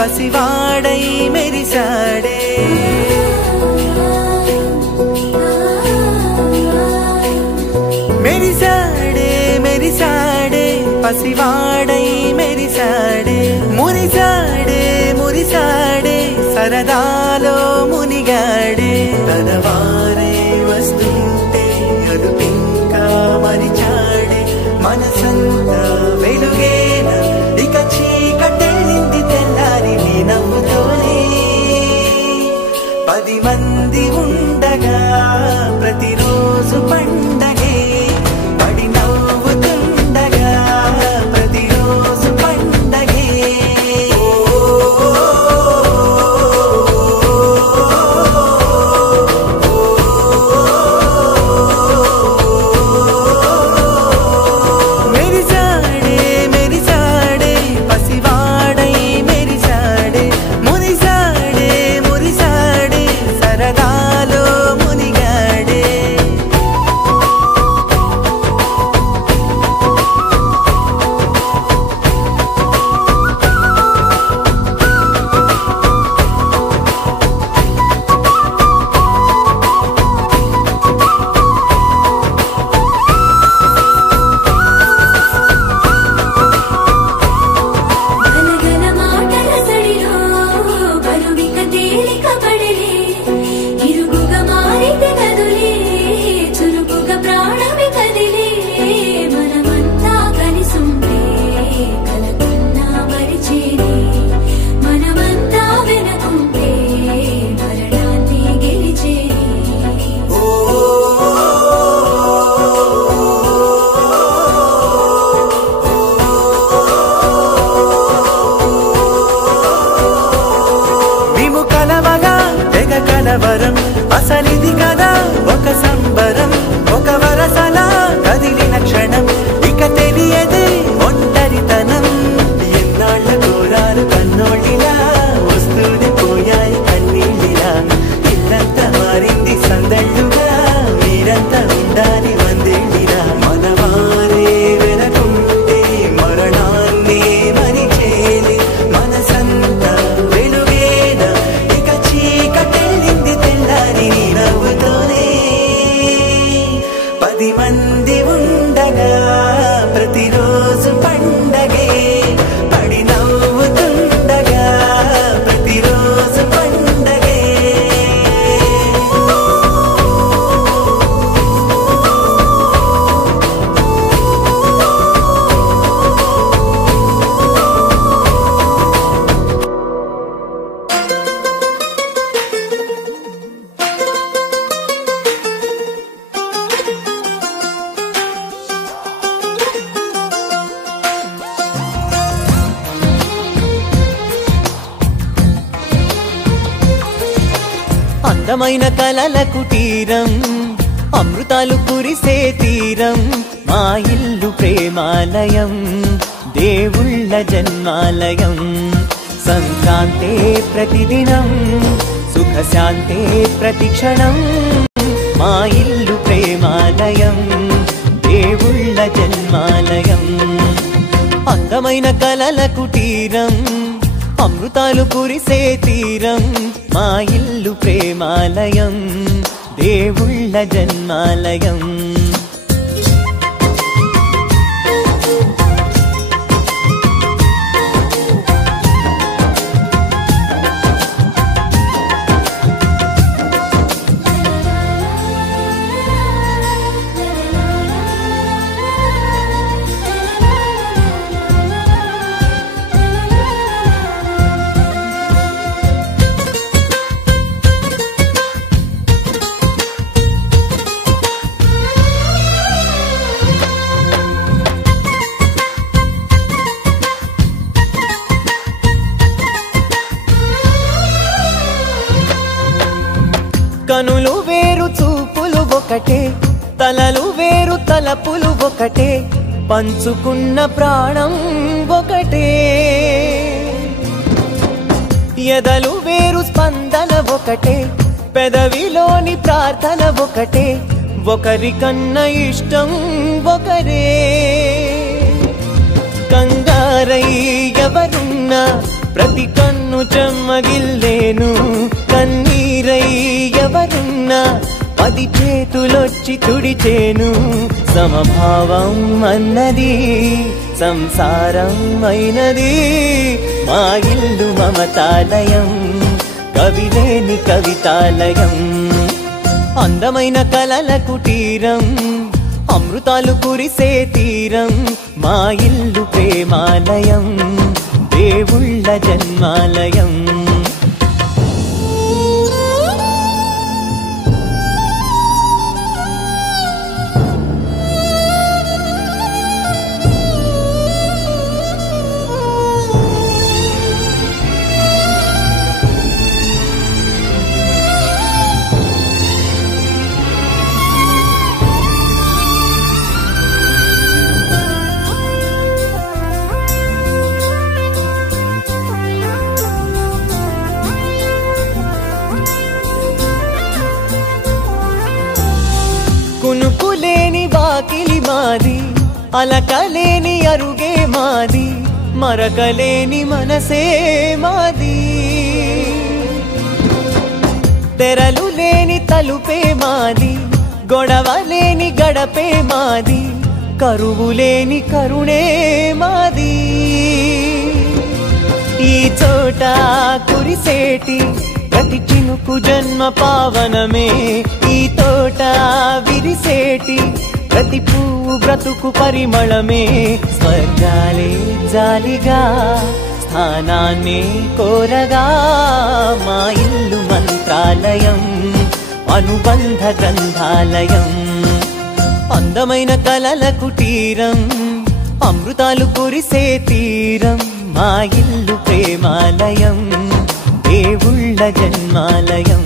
పసివాడై మెరిసాడే మెరిసాడే మెరిసాడే పసివాడై మెరిసాడే మురిసాడే మురిసాడే సరదాలో మునిగాడే తనవారే వస్తుంటే అదుపింకా మరిచాడే మనసంతా వెలుగేన ఇక చీకటెళ్ళింది తెల్లారి నీ నవ్వుతోనే 10 మంది ఉండగా ప్రతిరోజు పండగే పడి నవ్వుతుండగా ప్రతిరోజు పండగే మెరిసాడే మెరిసాడే పసివాడై మెరిసాడే మురిసాడే మురిసాడే సరదాలో మునిగాడే గలగల మాటల సడిలో బరువిక తేలిక పడలే ఇరుగుగా మారితే కదులే చురుకుగా ప్రాణమి కదిలే మనమంతా కలిసుంటే కలకున్నా మరిచేనే మనమంతా వెనకుంటే మరణాన్ని గెలిచేనే మేము కలవగా తెగ కలవరం అసలిది కదా ఒక సంబరం ఒక వరసలా కదిలిన క్షణం ఇక తెలియదే ఒంటరితనం ఎన్నాళ్ళ కోరాలు కన్నోళ్ళిలా వస్తూనే పోయాయి కన్నీళ్ళిలా ఇల్లంతా మారింది సందళ్ళుగా మీరంతా ఉండాలి వందేళ్ళిలా మనవారే వెనకుంటే మరణాన్నే మరిచేలే మనసంతా వెలుగేన ఇక చీకటెళ్ళింది తెల్లారి నీ నవ్వుతోనే 10 మంది ఉండగా ప్రతిరోజు పండగే పడి నవ్వుతుండగా ప్రతిరోజు పండగే అందమైన కలల కుటీరం అమృతాలు కురిసే తీరం మా ఇల్లు ప్రేమాలయం దేవుళ్ళ జన్మాలయం సంక్రాంతే ప్రతిదినం సుఖశాంతే ప్రతిక్షణం మా ఇల్లు ప్రేమాలయం దేవుళ్ళ జన్మాలయం అందమైన కలల కుటీరం అమృతాలు కురిసే తీరం మా ఇల్లు ప్రేమాలయం దేవుళ్ళ జన్మాలయం కనులు వేరు చూపులు ఒకటే తలలు వేరు తలపులు ఒకటే పంచుకున్న ప్రాణం ఒకటే ఎదలు వేరు స్పందన ఒకటే పెదవిలోని ప్రార్థన ఒకటే ఒకరికన్నా ఇష్టం ఒకరే కంగారై ఎవరున్నా ప్రతి కన్ను చెమ్మగిల్లేను కన్నీరై ఎవరున్నా 10 చేతులొచ్చి తుడిచేను సమభావం అన్నది సంసారం అయినది మా ఇల్లు మమతాలయం కవిలేని కవితాలయం అందమైన కలల కుటీరం అమృతాలు కురిసే తీరం మా ఇల్లు ప్రేమాలయం దేవుళ్ళ జన్మాలయం కునుకులేని వాకిలి మాది అలకలేని అరుగే మాది మరకలేని మనసే మాది తెరలు లేని తలుపే మాది గొడవలేని గడపే మాది కరువులేని కరుణే మాది ఈ చోట కురిసేటి ప్రతి చినుకు జన్మ పావనమే ఈ తోట విరిసేటి ప్రతి పువ్వు బ్రతుకు పరిమళమే స్వర్గాలే జాలిగా స్థానాన్ని కోరగా మా ఇల్లు మంత్రాలయం అనుబంధ గ్రంథాలయం అందమైన కలల కుటీరం అమృతాలు కురిసే తీరం మా ఇల్లు ప్రేమాలయం దేవుళ్ళ జన్మాలయం